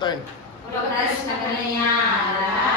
ત્રણ કૃષ્ણ કનૈયા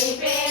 baby.